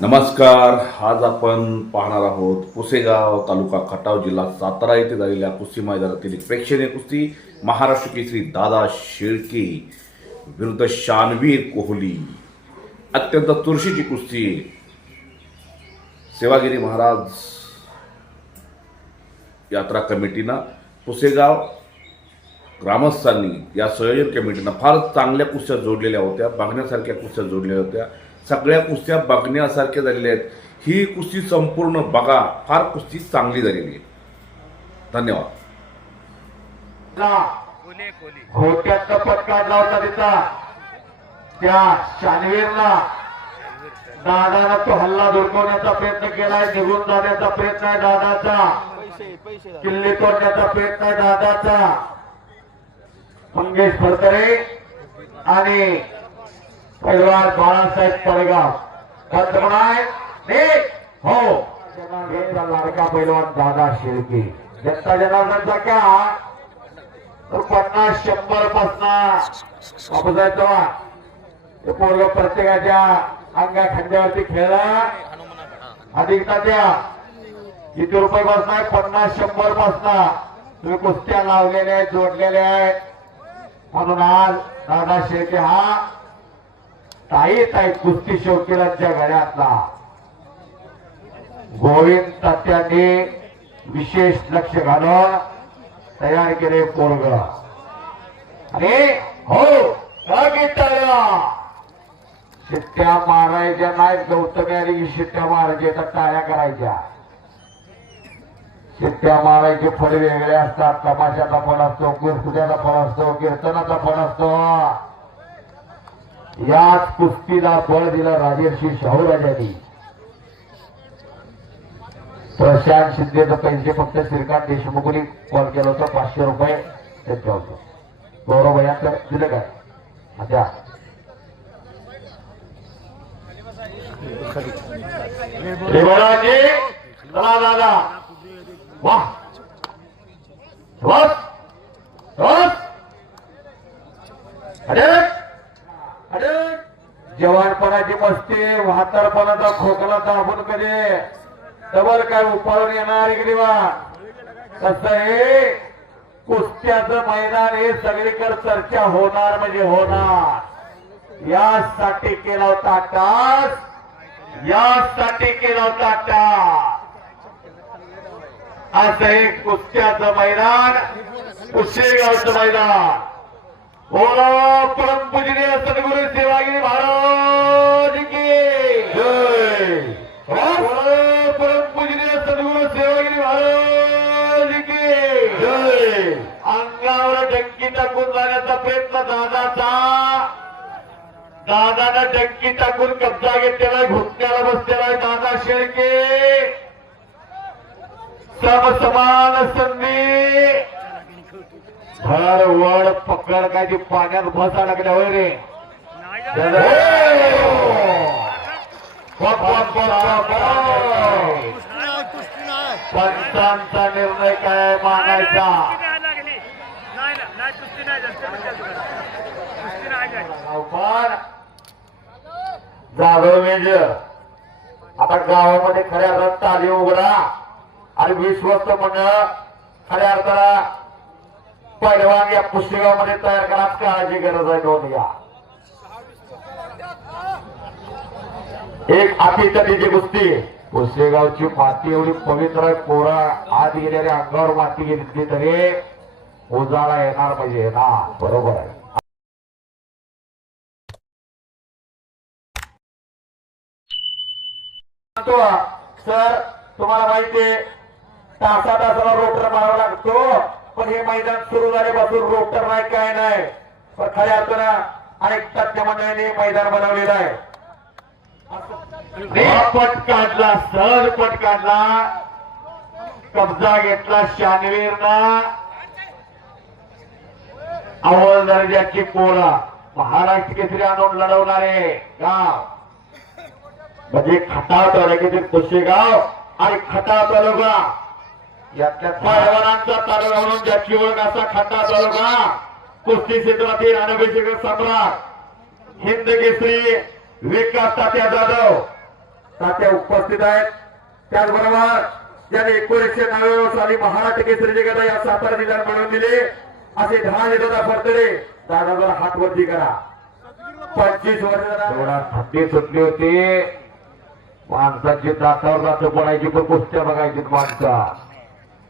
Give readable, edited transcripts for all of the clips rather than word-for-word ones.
नमस्कार. आज आपण पाहणार आहोत पुसेगाव तालुका खटाव जिल्हा सातारा येथे झालेल्या कुस्ती मैदानातील प्रेक्षणीय कुस्ती. महाराष्ट्र केसरी दादा शेळके विरुद्ध शानवीर कोहली. अत्यंत चुरशीची कुस्ती. सेवागिरी महाराज यात्रा कमिटीनं पुसेगाव ग्रामस्थांनी या संयोजन कमिटीनं फार चांगल्या कुस्त्या जोडलेल्या होत्या, बघण्यासारख्या कुस्त्या जोडलेल्या होत्या. सगळ्या कुस्त्या बघण्यासारख्या झालेल्या आहेत. ही कुस्ती संपूर्ण बघा, फार कुस्ती चांगली झालेली आहे. धन्यवाद. घोट्याचा पटका लावता तिचा त्या शानवीरला दादाला तो हल्ला धुडकवण्याचा प्रयत्न केलाय, निघून जाण्याचा प्रयत्न आहे दादाचा, किल्ले तोडण्याचा प्रयत्न आहे दादाचा. मंगेश फडतरे आणि पैलवान बाळासाहेब पडगाव पंतप्रधान हो लाडका पैलवान दादा शेळके. जनता जनार्दनचा क्या 50-100 पासून वापसायचो पोरग प्रत्येकाच्या अंगा खांद्यावरती खेळला. अधिकताच्या किती रुपये बसणार? 50-100 पासून तुम्ही कुस्त्या लावलेल्या आहेत, जोडलेल्या आहेत. म्हणून आज दादा शेळके हा ताई कुस्ती शौकीरांच्या घरातला गोविंद तात्यांनी विशेष लक्ष घालून तयार केले पोरग. आणि हो शिट्ट्या मारायच्या नाहीत. गौतमी आली की शिट्ट्या मारायच्या, तर टाळ्या करायच्या. शिट्ट्या मारायचे फळ वेगळे असतात. तमाशाचा फळ असतो, कुस्त्याचा फळ असतो, कीर्तनाचा फळ असतो. याच कुस्तीला बळ दिलं राजर्षी शाहूराजांनी. प्रशांत शिंदेचं पैसे फक्त श्रीकांत देशमुखनी कॉल केलं होतं, 500 रुपये त्याच्या होतं. गौरव भैयांचं दिलं काय? अच्छा दादा वाह जवानपणाची मस्ती, म्हातारपणाचा खोकला दाबून कधी डबल काय उपाळून येणार इकडे बा. कसं हे कुस्त्याचं मैदान हे सगळीकडे चर्चा होणार म्हणजे होणार. यासाठी केला होता टास, यासाठी केला होता टास. असं हे कुस्त्याचं मैदान, पुसेगावचं मैदान. बोलो परमपूजनीय सद्गुरु सेवागिरी महाराज की जय. बोलो परमपूजनीय सद्गुरु सेवागिरी महाराज की जय. अंगावर डंकी टाकून जाण्याचा प्रयत्न दादाचा. दादानं डंकी टाकून कब्जा घेतलेला, घुटण्याला बसलेला आहे दादा शेळके. समान संधी धर वड पकड काय ती पाण्यात भसा लागल्या होय रे. पंचांचा निर्णय काय मानायचा? जाधव मेजर आता गावामध्ये खऱ्या अर्थात आली उघडा आणि विश्वस्त मंडळ खऱ्या अर्थाला पैलवान या पुसेगावमध्ये तयार करा. काळाची गरज आहे. दोन या एक अतितटीची कुस्ती. पुसेगावची माती एवढी पवित्र आहे. पोरा आत गेलेल्या अंगावर माती घेतली तरी उजाळा येणार पाहिजे ना. बरोबर आहे. सर तुम्हाला माहितीये तासाला रोटर मारावा लागतो, पण हे मैदान सुरू झाल्यापासून रोटर नाही काय नाही. पण खऱ्या अर्थानं अनेक तज्ञ मंडळींनी मैदान बनवलेलं आहे. पट काढला, सहज पट काढला, कब्जा घेतला शानवीरना. अव्वल दर्जाची पोरा महाराष्ट्र केसरी आणून लढवणारे गाव म्हणजे खटाव तालुक्यातील पुसेगाव आणि खटाव तालुका यातल्या पैलवानांचा तालुका म्हणून ज्याची ओळख असा खटाव तालुका. कुस्ती क्षेत्रातील अनभिषेक सम्राट हिंद केसरी विकास तात्या जाधव तात्या उपस्थित आहेत. त्याचबरोबर ज्यांनी 1999 साली महाराष्ट्र केसरी गदा या सातारा जिल्ह्यात मिळवून दिले असे धनाजी फरतडे दादा जरा हात वरती करा. 25 वर्ष थोडा थंडी सुटली होती. माणसाची दातावर दात पडायची पण कुस्त्या बघायची माणसा.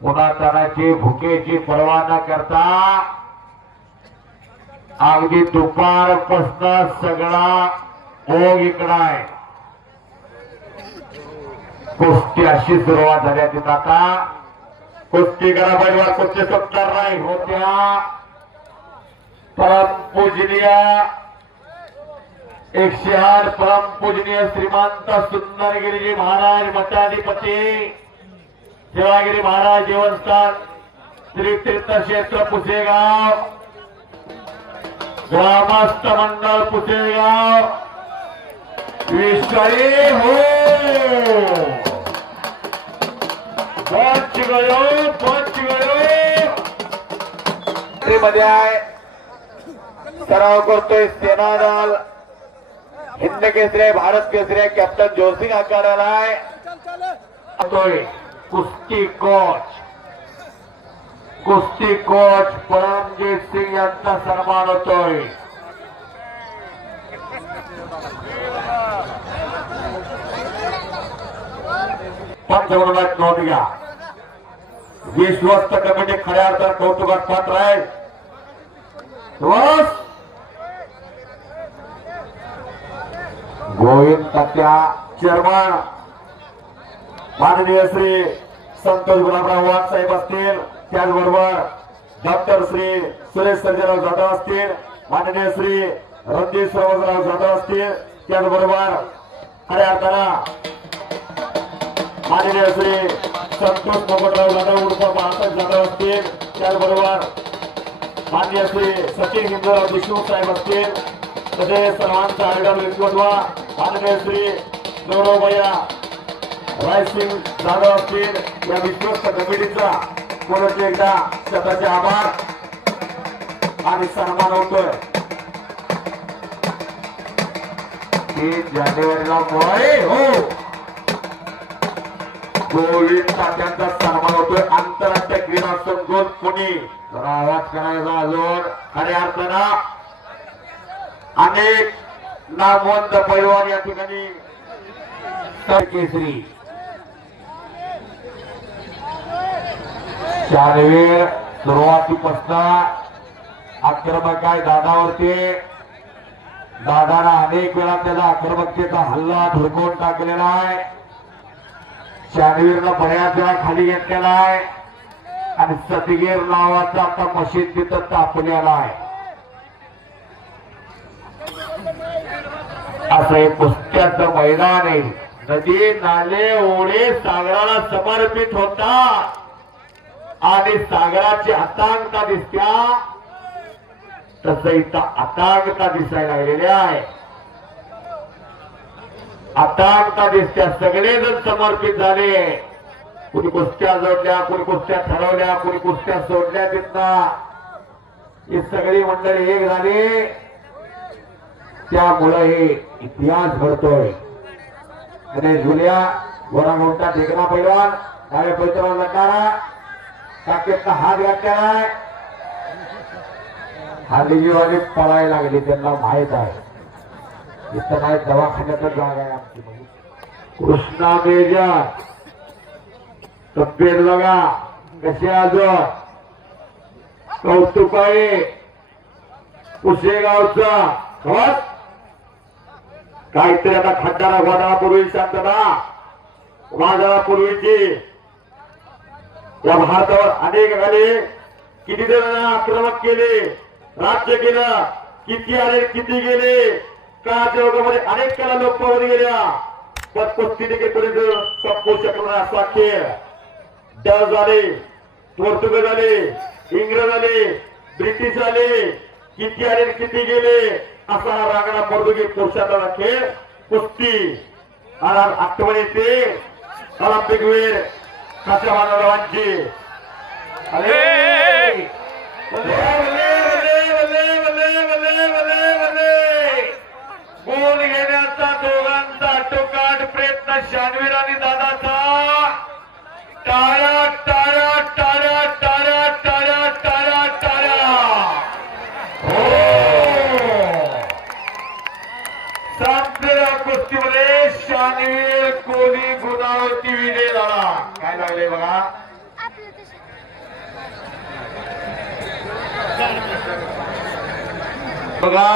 उन्हातानाची भुकेची पर्वा न करता अगदी दुपारपासून सगळा ओघ इकडं आहे. कुस्ती अशी सुरुवात झाली ती आता कुस्ती करा परिवार कुस्ती सत्तर नाही होत्या. परम पूजनीय 108 परम पूजनीय श्रीमंत सुंदरगिरीजी महाराज मठाधिपती शिवागिरी महाराज देवस्थान श्री तीर्थक्षेत्र पुसेगाव ग्रामस्थ मंडळ पुसेगाव विषयी हो पंच गयो मध्ये आहे. सराव करतोय सेना दल हिंद केसरी भारत केसरी कॅप्टन जोसिंग आकाराला आहे. कुस्ती कोच परमजीत सिंग यांचा सन्मान होतोय. पंचगुणात नोंद घ्या. विश्वस्त कमिटी खऱ्या अर्थात कौतुकात पात्र आहे. गोविंद तात्या चेअरमन माननीय श्री संतोष गुलाबराव वाघ साहेब असतील. त्याचबरोबर डॉक्टर श्री सुरेश सर्जेराव जाधव असतील. माननीय श्री रणजित श्रवणराव जाधव असतील. त्याचबरोबर खऱ्या अर्थानं माननीय श्री संतोष मोगटराव जाधव उर्फ बाळासाहेब जाधव असतील. त्याचबरोबर माननीय श्री सचिन हिंदूराव देशमुख साहेब असतील. तसेच सर्वांचा आयोजन व्यक्तिमत्व माननीय श्री गौरवभैया रायसिंग जाधव असतील. या विश्वस्त कमिटीचा पुन्हा एकदा स्वतःचे आभार आणि सन्मान होतोय. 3 जानेवारीला हो गोविंद तात्यांचा सन्मान होतोय. आंतरराष्ट्रीय क्रीडा संकुल पुणे जरा आवाज करायचा अजून. खऱ्या अर्थानं अनेक नामवंत पैलवान या ठिकाणी केसरी चारवीर सुरुवातीपासून आक्रमक आहे दादावरती. दादाला अनेक वेळा त्याचा आक्रमकतेचा हल्ला धुडकवून टाकलेला आहे. शानवीरला बऱ्याच वेळा खाली घेतलेला आहे आणि सतगीर नावाचा आता मशीन तिथं तापलेला आहे. असं हे कुस्त्याचं मैदान आहे. नदी नाले ओढे सागराला समर्पित होतात आणि सागराची अतांगता दिसत्या तसं इथं अतांगता दिसायला लागलेल्या आहे. अतांगता दिसत्या. सगळेजण समर्पित झाले. कुणी कुस्त्या जोडल्या, कुणी कुस्त्या ठरवल्या, कुणी कुस्त्या सोडल्या. तिथं ही सगळी मंडळी एक झाली. त्यामुळे हे इतिहास घडतोय. गणेश झुलिया गोरा मोठा ढेकणा पैलवान डाव्या पैलवान नकारा काकेचा हात घातलेला आहे. हार्दिजीवाले पळायला लागले. त्यांना माहित आहे इथं नाही दवाखान्यातच जागा आहे आमची. कृष्णा मेजर तब्येत बघा कशी अजून कौतुक आहे. पुसेगावचा काहीतरी आता खड्डाला वादळापूर्वी शांतता वादळापूर्वीची या भारतावर अनेक झाले. किती जणांना आक्रमक केले, राज्य केलं, किती आले किती गेले. काळाच्या युगामध्ये अनेक कला लोप पावत गेल्या. पण कुस्तीपर्यंत संपू शकला असा खेळ. डच झाले, पोर्तुगीज आले, इंग्रज आले, ब्रिटिश आले, किती आले किती गेले. असा हा रांगडा पोर्तुगीज पुरुषाचा खेळ कुस्ती. आठवण येते ऑलिम्पिक वीर खाच्या मानवरावांची. गोल घेण्याचा शानवीर आणि दादाचा टाळ्या टाळ्या टाळ्या टाळ्या टाळ्या टाळ्या टाळ्या हो संपलेल्या कुस्तीमध्ये शानवीर कोहली गुणावरती विजय झाला. काय लागले बघा बघा